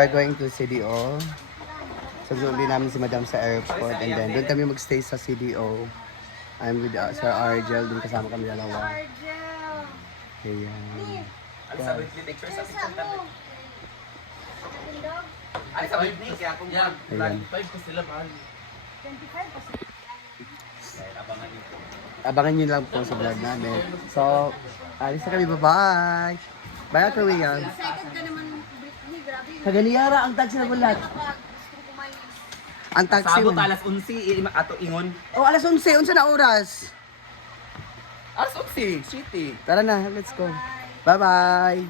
we're going to CDO. Sabi namin si Madam sa airport and then doon kami magstay sa CDO. I'm with Sir Argel, doon kasama kami dalawa. Ayan. Alis sa weekly lecture sa kitchen tabi. Alis sa weekly kaya kung Ayan. 25 ko sila mahal. 25 kasi. Abangan niyo. Abangan nyo lang po sa vlog namin. So, alis na kami. Bye-bye! Bye, Ate William. Second ka naman, Britney, grabe. Kaganiyara ang taxi na bulat. Gusto ko kumain. Ang taxi Sabot mo. alas 11 ato ingon. Oh, alas 11. Unsa na oras? Alas 11 city. Tara na, let's go. Bye-bye!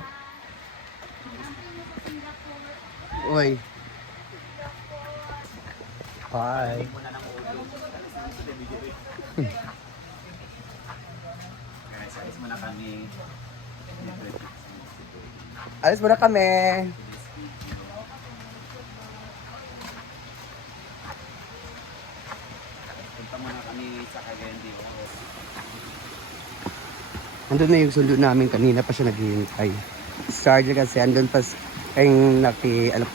Uy. Bye. Alis muna kami. Alis muna kami. Punta muna kami sa Cagayan de Oro. Andun na yung sundo namin kanina pa siya naghihintay. Sergeant kasi andun pa ang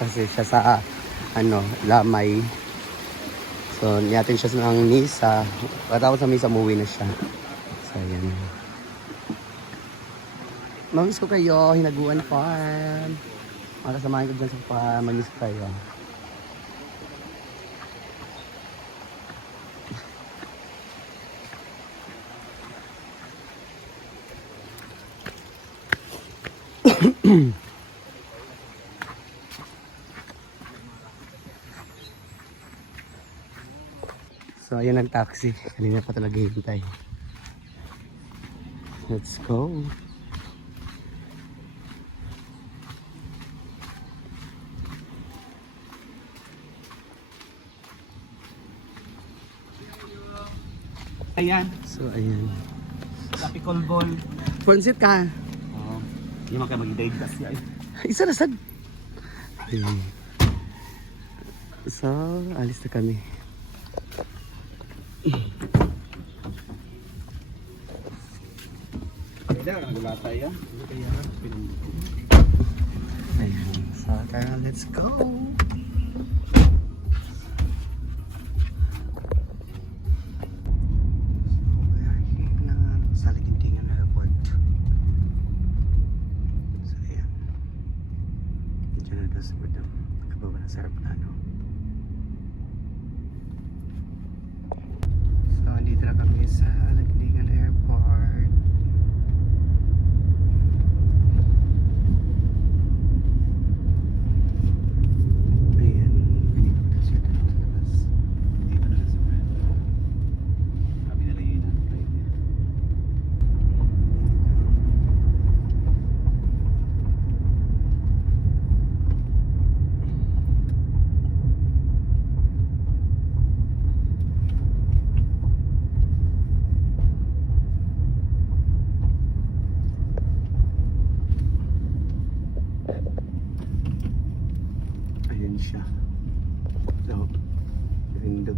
kasi siya sa Lamay. So niyatin siya ng misa. Pagkatapos sa misa umuwi na siya. So ayan. Mamiss ko kayo, Hinaguan Farm. Makasamahin ko dyan sa farm, mamiss ko kayo. So ayan ang taxi. Kanina pa talaga hintay. Let's go. Ayan, So ayan. sa pickleball. Ponsit ka. Oo. Hindi man kayo mag-date kasi ay. Isa na sad. Ayan. So, alis na kami. Pwede ka nagulata yan. Ayan. So, tara, let's go. Sa aeroplano. So, dito na kami sa Lagdingan Airport. Ayan, ganito siya dito sa labas. Dito na lang sa friend. Kami na lang yun ang flight niya. Ayan siya. So, rindog.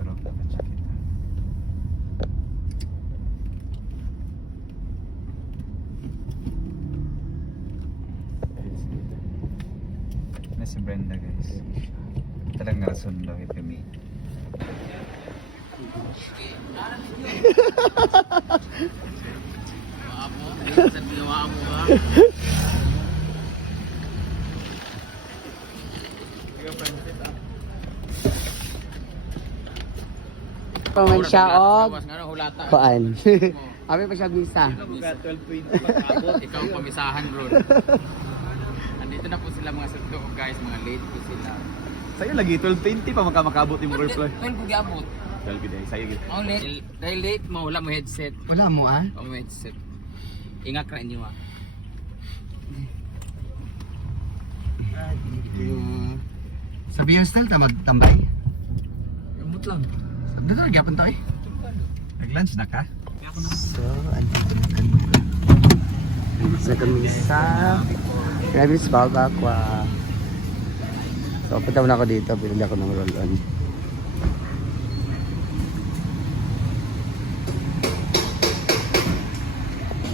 Sarap naman siya kita. Na si Brenda guys. Talagang nasundo kay kami. Paman siya og kuan. Abi pa siya bisa. 12:20 pag-abot. Ikaw ang pamisahan bro. Andito na po sila mga sundo guys, mga late po sila. Sa'yo lagi 12:20 pa makabot yung reply. 12 ko giabot. 12 gid sa'yo gid. Oh, late. Dahil late, mawala mo headset. Wala mo ah. O mo headset. Ingat ka inyo ah. Sabi yung style na magtambay. Gamot lang. Sabi na gyapon tayo. Nag-lunch na ka? So, andito na kami. Andito na kami sa Ramis Balbacqua. So, punta muna ako dito. Binili ako ng roll-on.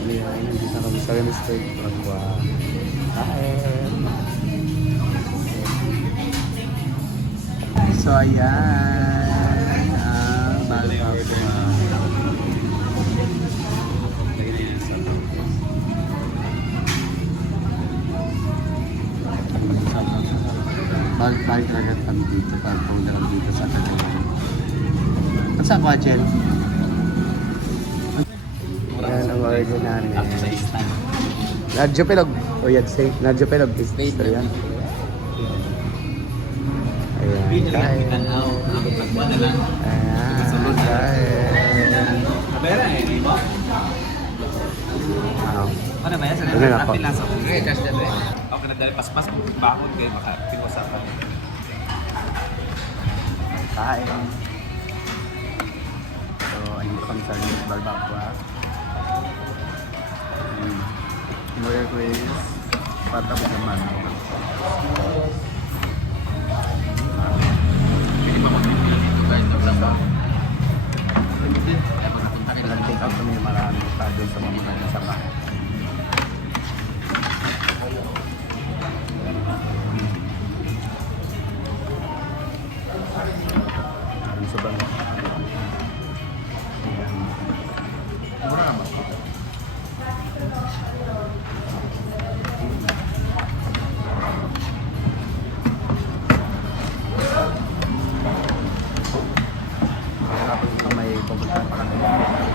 Ayan, nandito kami sa Ramis Balbacqua. Kain! So ayan, ang Balbapua. Balik talaga kami dito para pumunta kami dito sa Cagayan. What's up, Wachel? Ayan ang order namin. Nadyo Pelog. O yan, say. Nadyo Pelog. Is yan. Ayan. Kain. Ayan. Kain. Kabera eh, di ba? Wow. Ano ba yan? Ano na po? Okay, nadali paspas bakod kayo makakiwasapan. Kain. So, ayun kami sa Balbapua. Order ko is patapos naman. Nag-take out kami marami pa doon sa mga nasa bahay. Sa bangka. Tapos ito may pupunta pa kami sa BPI.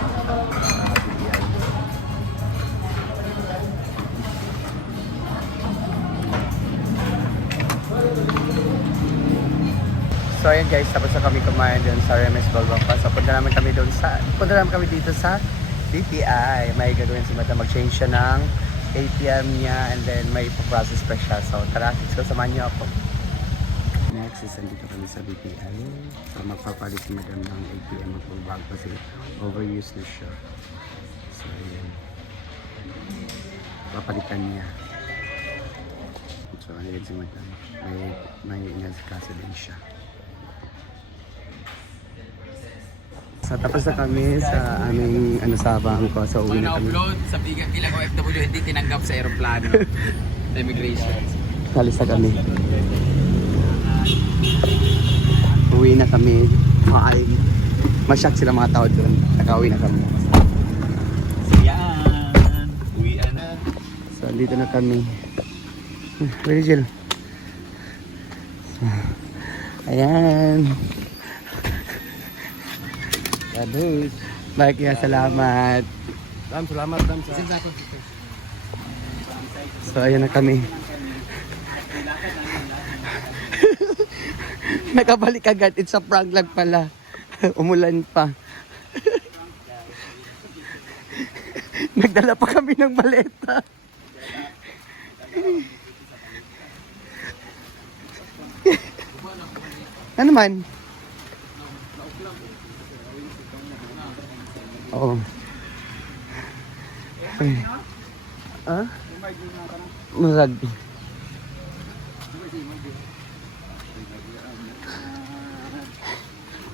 So ayun guys, tapos na kami kumain dun sa Remes Balbapua. So punta naman kami dito sa BPI. May gagawin si Madam, mag-change siya ng ATM niya and then may process pa siya. So tara, so samahan niyo ako. Next is andito kami sa BPI. So magpapalit si Madam ng ATM mag-bago kasi overuse na siya. So ayun. Papalitan niya. So ayun si Madam. May inasikaso din siya. So tapos na kami sa aming sa bangko. So uwi na kami. upload sa bilang OFW hindi tinanggap sa aeroplano. Immigration. Kalis na kami. Uwi na kami. Masyak sila mga tao doon. Nakauwi na kami. Yan! Uwian na. So dito na kami. Where is Jill? So, ayan. Bagus. Baik ya, salamat. Salamat. So ayan na kami. Nakabalik agad. It's a prank lang pala. Umulan pa. Nagdala pa kami ng maleta. Ano man? Oo. Ah? Marag.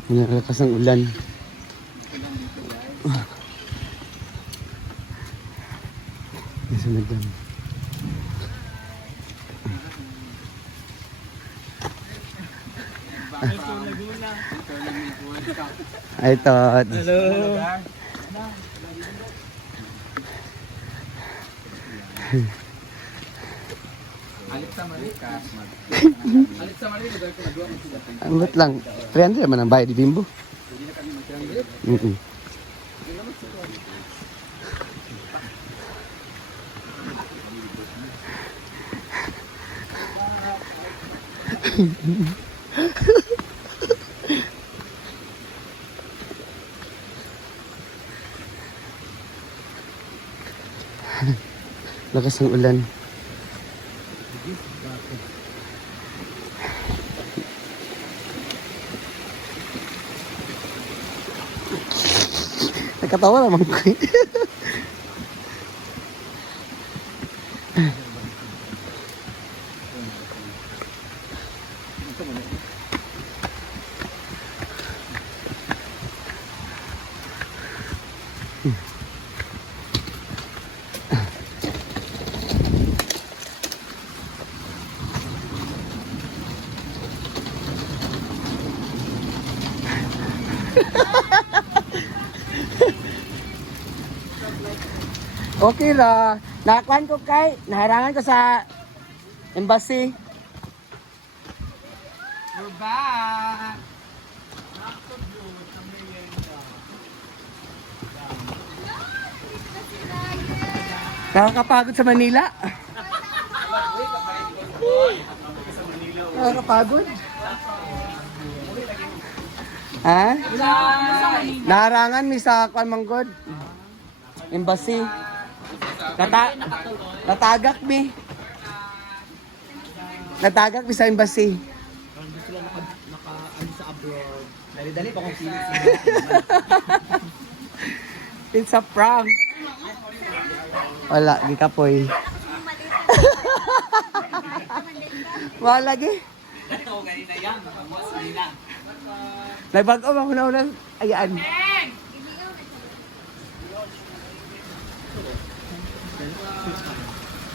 Malakas ang ulan. Nasunod lang. Ay, Tot. Hello! Alit sa Malika. Alit sa Malika, lugar ko nagawa mo sila. Ang lat lang. 300 naman ang bayad di Bimbo. Lakas ng ulan. Nakatawa naman ko eh. Okay ra. Nakakuan ko kay, naharangan ko sa embassy. We're back! Nakakapagod sa Manila. Nakakapagod. Ha? Naharangan mi sa Kwan Manggod. Embassy. Natagak mi. Natagak mi sa embassy. Dali-dali pa kung pilit. It's a prank. Wala, di ka poy. Wala lagi. Ito, ganina yan. Ganina. Nagbago ba una-una? Ayan.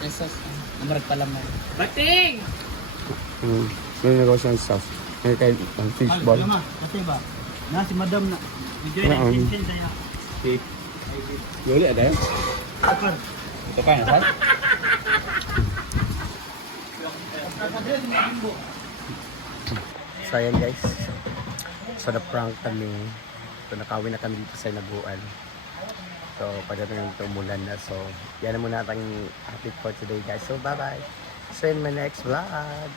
Pesos. Amarat pa lang na. Bating! May negosyo ng sauce. May kayo fishball. Kasi ba? Na si madam na. Enjoy na yung kitchen saya. Yuli ada ya? Ito pa na, sal? So ayan guys. So na-prank kami. So nakawin na kami dito sa Naguan. So pagdating nito umulan na. So yan na muna ating update for today guys. So bye bye. See you in my next vlog.